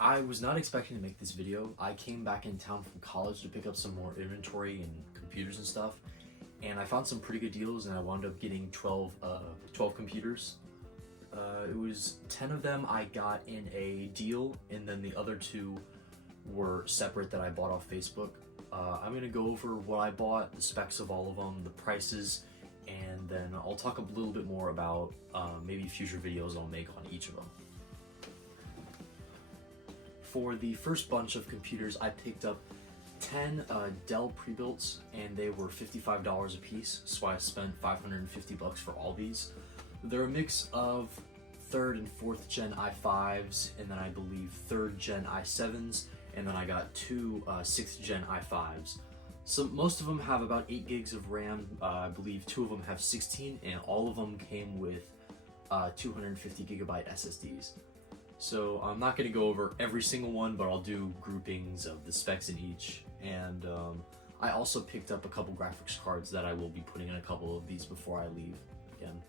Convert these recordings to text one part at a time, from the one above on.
I was not expecting to make this video. I came back in town from college to pick up some more inventory and computers and stuff, and I found some pretty good deals, and I wound up getting 12 computers. It was 10 of them I got in a deal, and then the other 2 were separate that I bought off Facebook. I'm gonna go over what I bought, the specs of all of them, the prices, and then I'll talk a little bit more about maybe future videos I'll make on each of them. For the first bunch of computers, I picked up 10 Dell pre-builts, and they were $55 a piece, so I spent $550 for all these. They're a mix of 3rd and 4th gen i5s, and then I believe 3rd gen i7s, and then I got 2 6th gen i5s. So most of them have about 8 gigs of RAM. I believe 2 of them have 16, and all of them came with 250 gigabyte SSDs. So I'm not going to go over every single one, but I'll do groupings of the specs in each. And I also picked up a couple graphics cards that I will be putting in a couple of these before I leave again.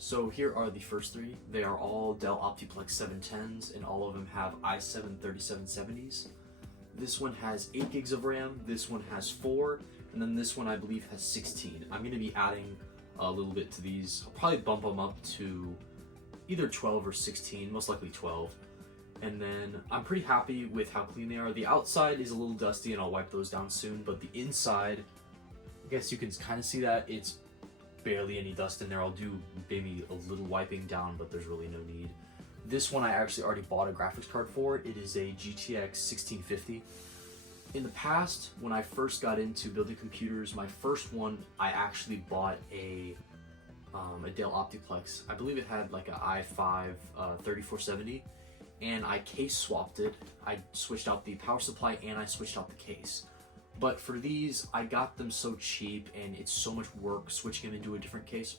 So here are the first 3. They are all Dell Optiplex 710s, and all of them have i7 3770s. This one has 8 gigs of RAM, this one has 4, and then this one I believe has 16. I'm going to be adding a little bit to these. I'll probably bump them up to either 12 or 16, most likely 12. And then I'm pretty happy with how clean they are. The outside is a little dusty and I'll wipe those down soon, but the inside, I guess you can kind of see that it's barely any dust in there. I'll do maybe a little wiping down, but there's really no need. This one I actually already bought a graphics card for. It is a GTX 1650. In the past, when I first got into building computers, my first one, I actually bought a Dell Optiplex. I believe it had like an i5 3470, and I case swapped it. I switched out the power supply and I switched out the case. But for these, I got them so cheap, and it's so much work switching them into a different case.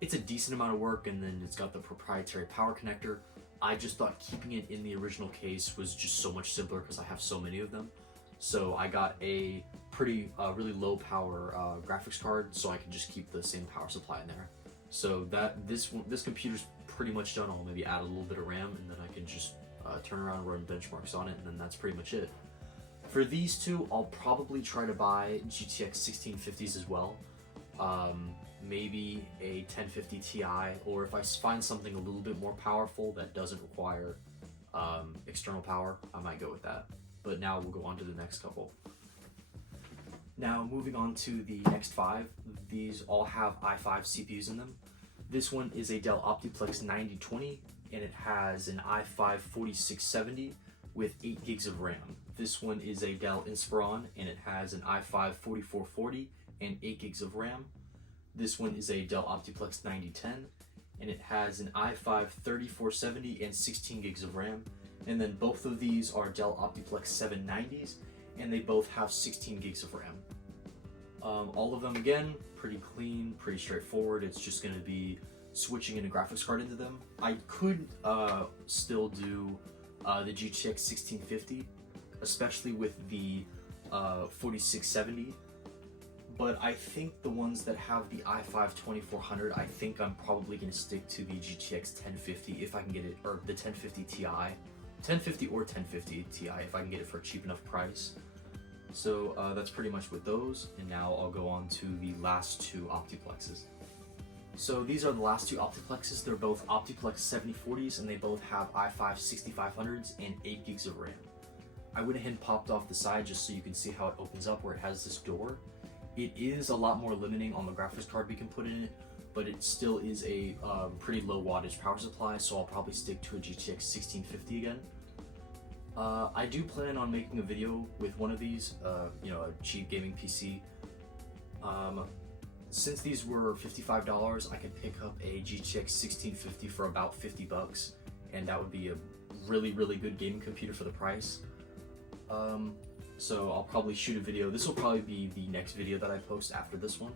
It's a decent amount of work, and then it's got the proprietary power connector. I just thought keeping it in the original case was just so much simpler because I have so many of them. So I got a pretty really low power graphics card, so I can just keep the same power supply in there. So this computer's pretty much done. I'll maybe add a little bit of RAM, and then I can just turn around and run benchmarks on it, and then that's pretty much it. For these 2, I'll probably try to buy GTX 1650s as well. Maybe a 1050 Ti, or if I find something a little bit more powerful that doesn't require external power, I might go with that. But now we'll go on to the next couple. Now moving on to the next 5, these all have i5 CPUs in them. This one is a Dell Optiplex 9020, and it has an i5 4670 with 8 gigs of RAM. This one is a Dell Inspiron, and it has an i5 4440 and 8 gigs of RAM. This one is a Dell Optiplex 9010, and it has an i5 3470 and 16 gigs of RAM. And then both of these are Dell Optiplex 790s, and they both have 16 gigs of RAM. All of them, again, pretty clean, pretty straightforward. It's just going to be switching in a graphics card into them. I could still do the GTX 1650, especially with the 4670. But I think the ones that have the i5 2400, I think I'm probably going to stick to the GTX 1050 if I can get it, or the 1050 Ti. 1050 or 1050 Ti if I can get it for a cheap enough price. So that's pretty much with those, and now I'll go on to the last 2 Optiplexes. So these are the last 2 Optiplexes. They're both Optiplex 7040s, and they both have i5 6500s and 8 gigs of RAM. I went ahead and popped off the side just so you can see how it opens up where it has this door. It is a lot more limiting on the graphics card we can put in it, but it still is a pretty low wattage power supply, so I'll probably stick to a GTX 1650 again. I do plan on making a video with one of these, a cheap gaming PC. Since these were $55, I could pick up a GTX 1650 for about $50, and that would be a really, really good gaming computer for the price. So I'll probably shoot a video. This will probably be the next video that I post after this one.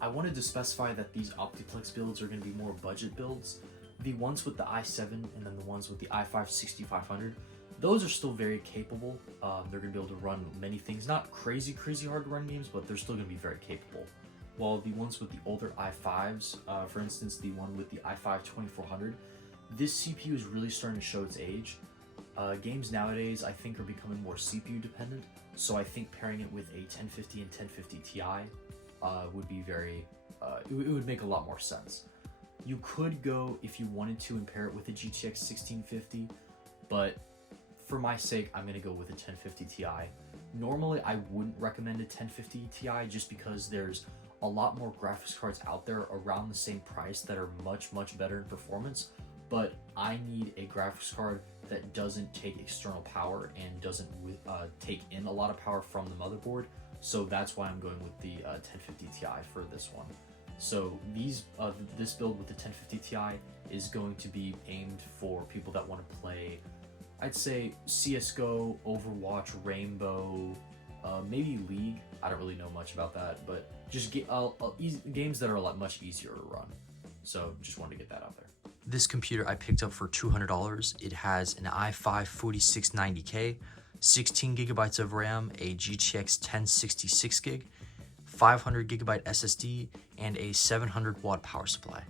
I wanted to specify that these Optiplex builds are going to be more budget builds. The ones with the i7 and then the ones with the i5 6500, those are still very capable. They're going to be able to run many things. Not crazy hard to run games, but they're still going to be very capable. While the ones with the older i5s, for instance, the one with the i5 2400, this CPU is really starting to show its age. Games nowadays, I think, are becoming more CPU dependent, so I think pairing it with a 1050 and 1050 Ti would be it would make a lot more sense. You could go, if you wanted to, and pair it with a GTX 1650, but for my sake, I'm going to go with a 1050 Ti. Normally, I wouldn't recommend a 1050 Ti just because there's a lot more graphics cards out there around the same price that are much, much better in performance, but I need a graphics card that doesn't take external power and doesn't take in a lot of power from the motherboard, so that's why I'm going with the 1050 Ti for this one. So this build with the 1050 Ti is going to be aimed for people that want to play, I'd say, CSGO, Overwatch, Rainbow, maybe League. I don't really know much about that, but just games that are a lot much easier to run. So just wanted to get that out there. This computer I picked up for $200. It has an i5 4690K, 16 gigabytes of RAM, a GTX 1066 gig, 500 gigabyte SSD, and a 700 watt power supply.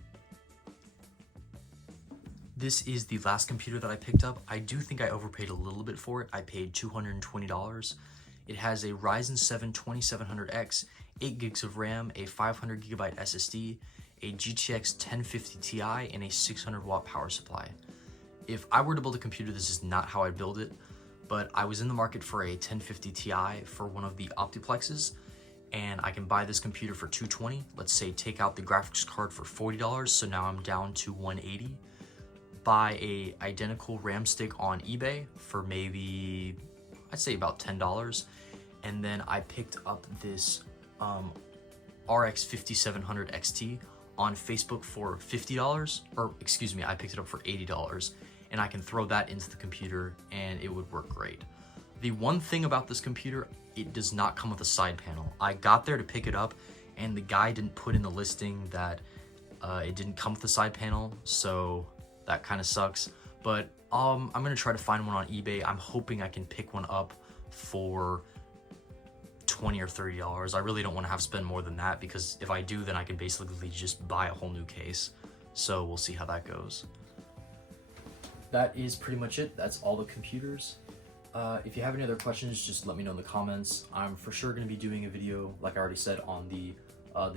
This is the last computer that I picked up. I do think I overpaid a little bit for it. I paid $220. It has a Ryzen 7 2700X, 8 gigs of RAM, a 500 gigabyte SSD, a GTX 1050 Ti, and a 600 watt power supply. If I were to build a computer, this is not how I'd build it, but I was in the market for a 1050 Ti for one of the Optiplexes, and I can buy this computer for $220. Let's say take out the graphics card for $40, so now I'm down to $180. Buy a identical RAM stick on eBay for maybe, I'd say about $10, and then I picked up this RX 5700 XT on Facebook for $50, or excuse me, I picked it up for $80, and I can throw that into the computer and it would work great. The one thing about this computer, it does not come with a side panel. I got there to pick it up and the guy didn't put in the listing that it didn't come with a side panel, so that kind of sucks. But I'm gonna try to find one on eBay. I'm hoping I can pick one up for $20 or $30. I really don't want to have to spend more than that, because if I do, then I can basically just buy a whole new case. So we'll see how that goes. That is pretty much it. That's all the computers. If you have any other questions, just let me know in the comments. I'm for sure going to be doing a video, like I already said, on the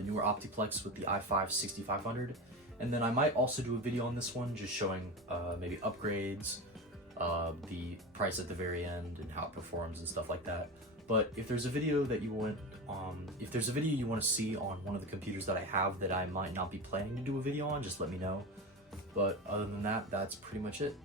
newer Optiplex with the i5 6500. And then I might also do a video on this one, just showing maybe upgrades, the price at the very end, and how it performs and stuff like that. But if there's a video that you want, to see on one of the computers that I have that I might not be planning to do a video on, just let me know. But other than that, that's pretty much it.